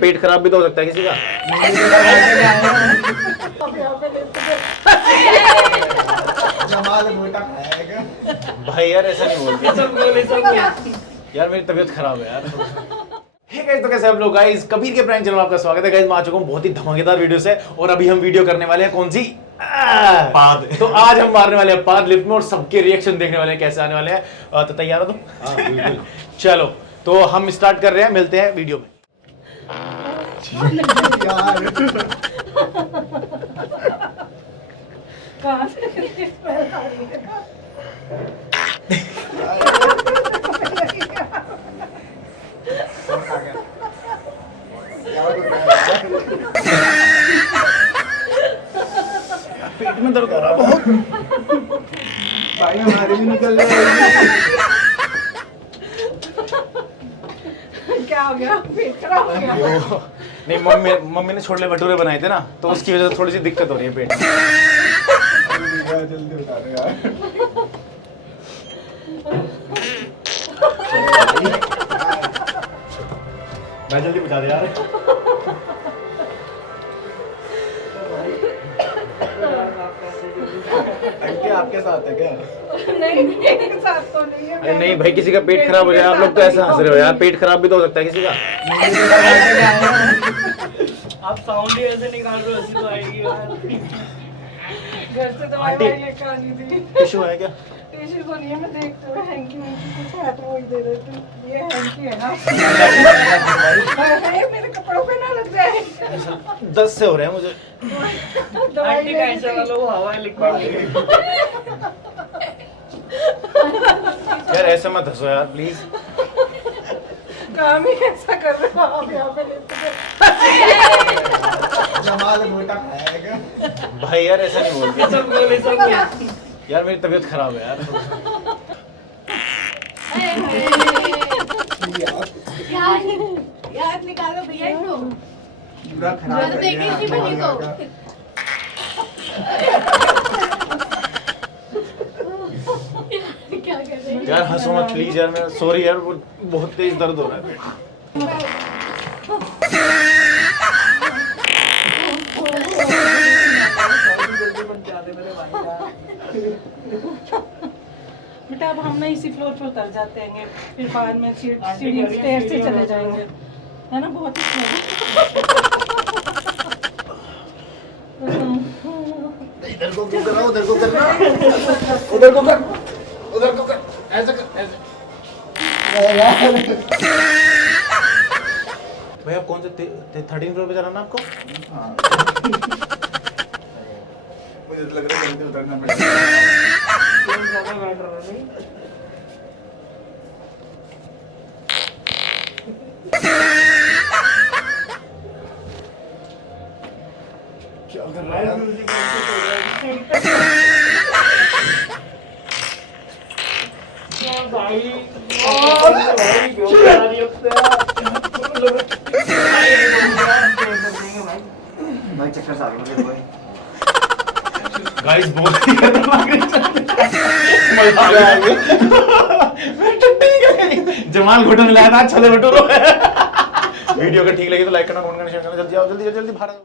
पेट खराब भी तो हो सकता है किसी का। भाई यार ऐसा नहीं बोलते यार, मेरी तबीयत खराब है यार। हे गाइस, तो कैसे आप लोग गाइस, कबीर के प्रैंक चैनल में आपका स्वागत है गाइस। मैं आ चुका हूं बहुत ही धमाकेदार वीडियो से, और अभी हम वीडियो करने वाले हैं कौन सी, पाद। तो आज हम मारने वाले हैं पाद लिफ्ट में, और सबके रिएक्शन देखने वाले हैं कैसे आने वाले हैं। तो तैयार हो तुम? बिल्कुल। चलो तो हम स्टार्ट कर रहे हैं, मिलते हैं वीडियो में। कहाँ से पेट में दर्द हो रहा बहुत भाई, हमारे भी निकल रहे हैं। क्या हो गया? पेट खराब हो गया? नहीं, मम्मी ने छोले भटूरे बनाए थे ना, तो उसकी वजह से थोड़ी सी दिक्कत हो रही है पेट में। जल्दी बता दो यार। मैं जल्दी बता दे यार। आंटी आपके साथ है क्या? नहीं, मेरे साथ तो नहीं है। अरे नहीं भाई, किसी का पेट खराब हो जाए, आप लोग तो ऐसे हंस रहे हो यार। पेट खराब भी तो हो सकता है किसी का। आप साउंड ही ऐसे निकाल रहे हो, ऐसी तो आएगी यार। घर से दवाई लेकर आनी थी। टिश्यू है क्या? टिश्यू तो नहीं है, मैं देखते हुए हैंकी कुछ है तो वही दे रहे थे। ये हैंकी है ना? है, मेरे कपड़ों पे ना लग जाए। 10 से हो रहे हैं मुझे। दवाई आंटी का ऐसा वाला वो हवा है लिक्विड। यार ऐसे मत हंसो यार प्लीज। काम ही ऐसा कर रहे हो आप यहाँ पे लेते। जमाल मोटा खाया क्या? भाई यार ऐसा नहीं बोलते सब बोले सब। यार, मेरी तबीयत खराब है यार। यार निकालो भैया इसको। पूरा खराब तो देखी इसी में नहीं तो। क्या कर रहे हैं? यार हंसो मत प्लीज यार, मैं सॉरी यार, वो बहुत तेज दर्द हो रहा है। बेटा अब हम ना इसी फ्लोर पे उतर जाते हैं, फिर बाद में सीढ़ी स्टेयर से चले जाएंगे, है ना? बहुत ही इधर को क्यों कर रहा? उधर को करना, उधर को कर, उधर को कर, ऐसे कर, ऐसे। भैया कौन से 13 फ्लोर पे जाना ना आपको? हाँ। मुझे तो लग रहा है जल्दी उतरना पड़ेगा। ज्यादा बैठ रहा है। क्या कर रहा है? भाई भाई क्यों कर रही हो भाई चक्कर साथ में ले भाई। गाइस बहुत ही खतरनाक मजा आ गया। मैं टट्टी गई। जमाल घुटन मिलाया था छोले भटूरे। वीडियो अगर ठीक लगी तो लाइक करना, कमेंट करना, शेयर करना। जल्दी आओ, जल्दी जल्दी बाहर आओ।